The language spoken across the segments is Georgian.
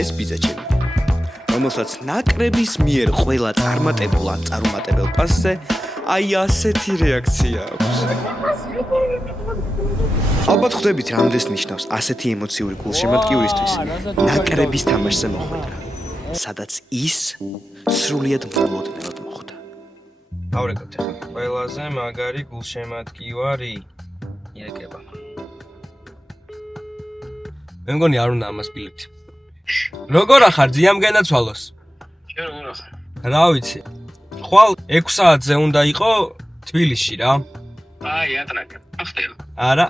ეს ბიძაჩემი, რომელსაც ნაკრების მიერ ყველა წარმატებულ ან წარუმატებელ პასზე აი ასეთი რეაქცია აქვს. ალბათ ხვდებით რამდენს ნიშნავს ასეთი ემოციური გულშემატკივრისთვის ნაკრების თამაშზე მოხვედრა, სადაც ის სრულიად მოულოდნელად მოხვდა. ავრეკავთ ახლა ყველაზე მაგარი გულშემატკივარი ირეკება. მე მგონი არ უნდა ამას პილიკი. როგორ ახარ ძიამ განაცვალოს? შენ როგორ ახარ? რა ვიცი. ხვალ 6 საათზე უნდა იყო თბილისში რა. აი, ატრაკა. ახტეო. არა.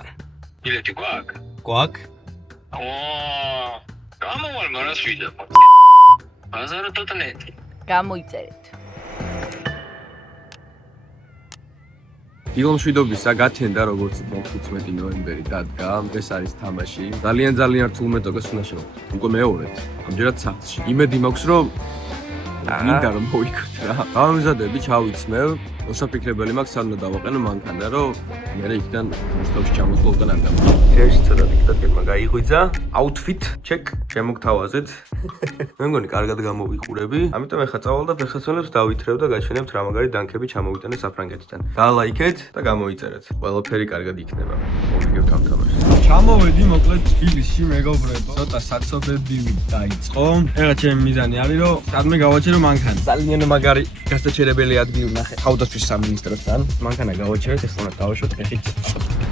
ბილეთი გვაქვს? გვაქვს. გამოვალ მარას ვიდა. ბაზაროტოტნეტი. გამოიწერეთ. დილომშვიდობის გათენდა როგორც 15 ნოემბერი დადგა. ეს არის თამაში. ძალიან რთულ მეტოქეს უნდა შევხვდეთ. უკვე მეორედ. ამჯერად სახლში. იმედი მაქვს რომ მინდა რომ მოვიქოთ რა. გამომზადები ჩავიცმევ. მოსაფიქრებელი მაქვს სად უნდა დავაყენო მანქანა რომ მე იქიდან მოსტოვში ჩამოსვლა უკან არ გამო. ეს ცოტა დიქტატორმა გაიღვიძა. აუთფით ჩეკ შემოგთავაზეთ. მე მგონი კარგად გამოვიყურები. ამიტომ ეხლა წავალ და ფეხსაცმელებს დავითრევ და გაჩვენებთ რა მაგარი დანქები ჩამოვიტანე საფრანგეთიდან. დალაიქეთ და გამოიწერეთ. ყველაფერი კარგად იქნება. მოვიგებთ ამ თამაშს. ჩამოვედი მოკლედ თბილისში მეგობრებო. ცოტა საცობები დაიწყო. ეხლა ჩემი მიზანი არის რომ სადმე გავაჩერო მანქანა. ძალიან მაგარი გასაჩერებელი ადგილი ვნახე. თავდაცვის სამინისტროსთან. მანქანა გავაჩერეთ, ეხლა უნდა დავაშვათ ხეხით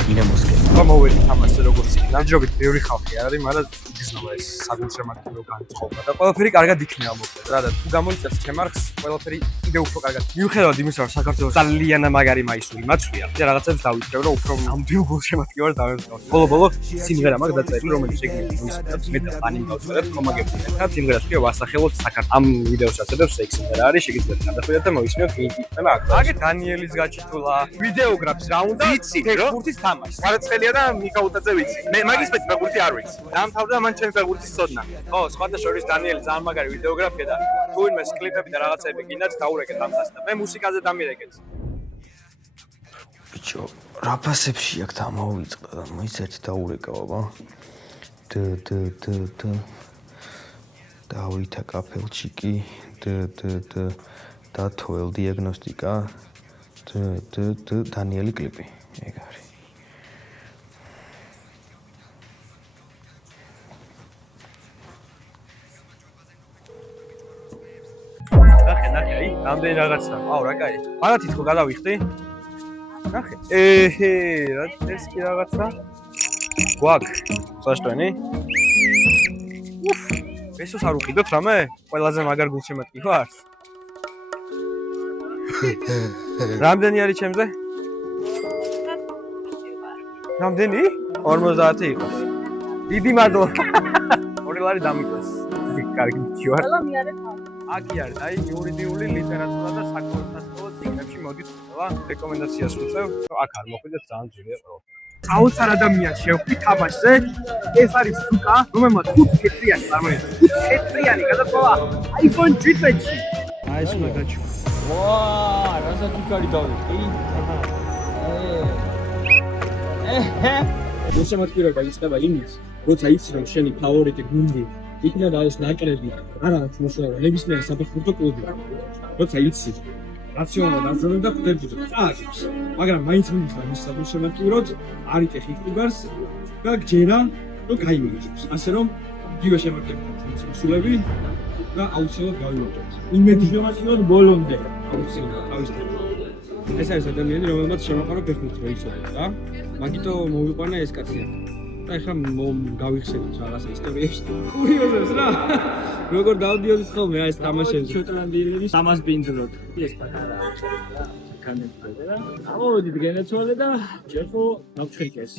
დინამოსკენ. გამოვედი თამაშზე როგორც იქნა. ნამდვილად ბევრი ხალხი არ არის, მაგრამ იგრძნობა ეს საგულშემატკივრო განწყობა და ყველაფერი კარგად იქნება მოკლედ. რა და თუ გამოიწერთ ჩემ არხს, ყველაფერი კიდევ უფრო კარგად. მიუხედავად იმისა, რომ საქართველოს ძალიან მაგარი მაისური მაცვია, და რაღაცებს დავითრევ, რომ უფრო ნამდვილ გულშემატკივარს დავემსგავსო. ბოლო სიმღერა მაქვს დაწერილი, რომელიც ეგრევე მისმენთ, მე და პანი დავწერეთ, კომაგებთან ერთად სიმღერას კი ვასახელოთ საქართველოს. ამ ვიდეოს ასეთებს ეს სიმღერა არის, შეგიძლიათ გადახვიდეთ და მოისმინოთ ვინკითხება აქ. აგე დანიელის გაჩიტულა, ვიდეოგრაფს რა უნდა? ვიცი, ფეხბურთის თამაში. მარცხელია და მიქაუტაძე ვიცი. მე მაგის მეც ფეხბურთი არ ვიცი. დამთავრდა მან ჩემი ფეხბურთის ცოდნა. ხო, სხვადასხვა დანიელი ძალიან მაგარი ვიდეოგრაფია და თუ იმას კლიპები და რაღაცები გინდათ, დაურეკეთ ამას და მე მუსიკაზე დამირეკეთ. ბიჭო, რა ფასებში აქ დამოვიწყდა და მოიცეთ დაურეკავ აბა. დავითა კაფელჩიკი, დათოელ დიაგნოსტიკა, დანიელი კლიპი. ეგ არის. ნახე, აი, რამდენი რაღაცა. აუ, რა კაი. მაგათი თქო გადავიხდი. ნახე. რა ეს კი რაღაცა? გვაქვს. საშტენი? ესოს არ უყიდოთ რამე? ყველაზე მაგარ გულშემატკივარს. რამდენი არის ჩემზე? რამდენი? 50 იყოს. დიდი მადლობა. 2 ლარი დამიკლეს. კარგი მჩივარ. ყველა მიარეთ. აკი არის, აი იურიდიული ლიტერატურა და საკონსულტაციო წიგნებში მოდით ყველა რეკომენდაციას ვუწევ. აქ არ მოხვიდეთ ძალიან ძვირია ყველაფერი. აუცარ ადამიანს შევხვდი თამაშზე. ეს არის სუკა, რომელმაც 5 თეთრიანი წარმოიდგინე. 5 თეთრიანი გადაწყვეტა iPhone 17-ში. აი ეს მაგაჩუ. ვაა, რასაც უკარი დავიხდი. გულშემატკივრობა იწყება იმით, როცა იცი რომ შენი ფავორიტი გუნდი იქნა და ეს ნაკრები არ არის მოსულობა ნებისმიერ საფეხბურთო კლუბი. როცა იცი რაციონალურად აზროვნებ და ხვდები რომ წააგებს. მაგრამ მაინც მინდა მის გულშემატკივროდ არ იტეხი ხტიბარს და გჯერა რომ გაიმეჯებს. ასე რომ იგივე შემოგვიყვება მსულები და აუცილებლად გავიმეჯებს. იმედი შემოგვიყვება ბოლომდე. აუცილებლად თავის ეს არის ადამიანი, რომელმაც შემოყარა ფეხბურთი მოიცოდეს რა. მაგიტო მოვიყვანა ეს კაცი. და ეხლა გავიხსენოთ რაღაც ისტორიებს. კურიოზებს რა. როგორ დავდიოდით ხოლმე აი ეს თამაშებში. შოტლანდიელების 300 ბინძროთ. ეს პატარა. განეცვალე და ამოვედით განეცვალე და ჯერხო გავჩხერკეს.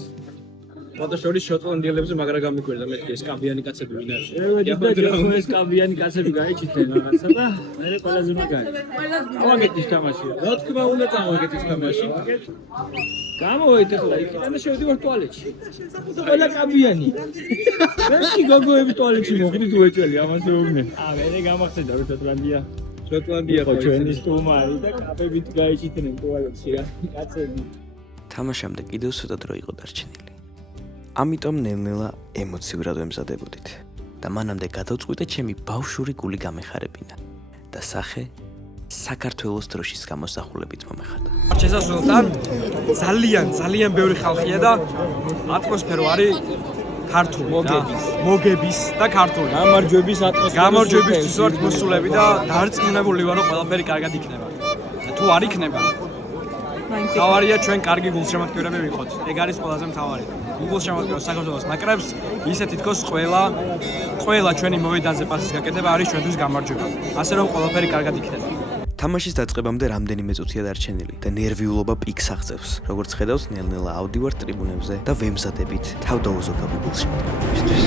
ფოტოშორის შოტლანდიელებზე მაგრა გამიკვირდა მეთქი ეს კაბიანი კაცები ვინ არის. და ეს კაბიანი კაცები გაიჩიტენ რაღაცა და მე ყველაზე მაგარი. ავაგეთის თამაშია. რა თქმა უნდა წავაგეთის თამაში. გამოვედი ხოლმე იქიდან და შევდივარ ტუალეტში. ყველა კაბიანი. მე კი გოგოების ტუალეტში მოხდი თუ ეჭელი ამას ეუბნე. მე გამახსენდა რომ შოტლანდია ხო ჩვენი სტუმარი და კაბებით გაიჩიტნენ ტუალეტში რა კაცები. თამაშამდე კიდევ ცოტა დრო იყო დარჩენილი. ამიტომ ნელ-ნელა ემოციურად ვემზადებოდით. და მანამდე გადავწყვიტე ჩემი ბავშვური გული გამეხარებინა და სახე საქართველოს დროშის გამოსახულებით მომეხატა. შესასრულთან ძალიან ბევრი ხალხია და ატმოსფერო არის ქართული მოგების და ქართული გამარჯვების ატმოსფერო გამარჯვებისთვის ვართ მოსულები და დარწმუნებული ვარ რომ ყველაფერი კარგად იქნება და თუ არ იქნება თავარია ჩვენ კარგი გულშემატკივრები ვიყოთ ეგ არის ყველაზე მთავარი გულშემატკივრება საქართველოს ნაკრებს ისე თითქოს ყველა ჩვენი მოედანზე პასის გაკეთება არის ჩვენთვის გამარჯვება ასე რომ ყველაფერი კარგად იქნება თამაშის დაწყებამდე რამდენიმე წუთია დარჩენილი და ნერვიულობა პიკს აღწევს. როგორც ხედავთ, ნელ-ნელა ავდივარ ტრიბუნებზე და ვემზადებით თავდაუზოგავი გულშემატკივრებისთვის.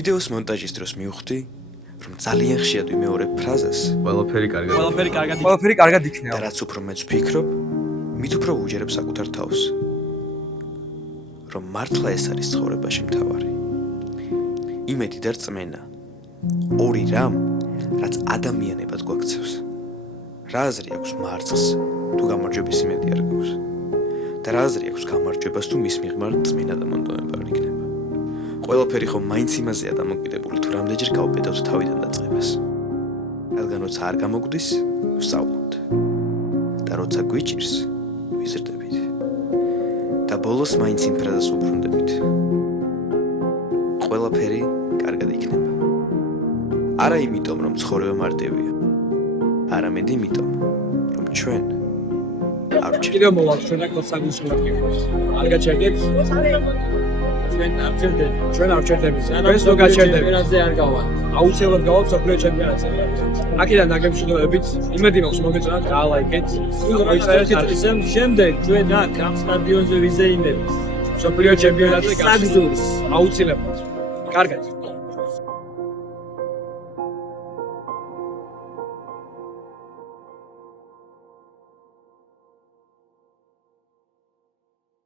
ვიდეოს მონტაჟის დროს მივხვდი, რომ ძალიან ხშირად ვიმეორებ ფრაზას ყველაფერი კარგად ყველაფერი კარგად იქნება და რაც უფრო მეც ვფიქრობ, მით უფრო ვუჯერებ საკუთარ თავს, რომ მართლა ეს არის ცხოვრებაში მთავარი. იმედი და რწმენა, ორი რამ, რაც ადამიანებად გვაქცევს. რა აზრი აქვს მარცხს, თუ გამარჯვების იმედი არ გაქვს და რა აზრი აქვს გამარჯვებას, თუ მის მიღმარ წმინდა და მონდომება არ იქნება. ყველაფერი ხომ მაინც იმაზეა დამოკიდებული, თუ რამდენჯერ გავბედავთ თავიდან დაწყებას. რადგან როცა არ გამოგვდის, ვსწავლობთ. და როცა გვიჭირს, ვიზრდებით. და ბოლოს მაინც იმ ფრაზას ვუბრუნდებით. ყველაფერი კარგად იქნება. არა იმიტომ, რომ ცხოვრება მარტივია. არამედ იმიტომ, რომ ჩვენ არ ვჭირდება. კიდევ მოვალთ ჩვენ აქ საგულშემატკივროს. არ გაჩერდეთ? ჩვენ არ ჩერდებით. ეს რო გაჩერდებით. ჩვენაზე არ გავალთ. აუცილებლად გავალთ სოფლიო ჩემპიონატზე. აქედან ნაგებშინოებით იმედი მაქვს მოგეწონათ გაალაიქეთ. ისე შემდეგ ჩვენ აქ ამ სტადიონზე ვიზეინდებით. სოფლიო ჩემპიონატზე გასაგზავნოს. აუცილებლად. კარგად.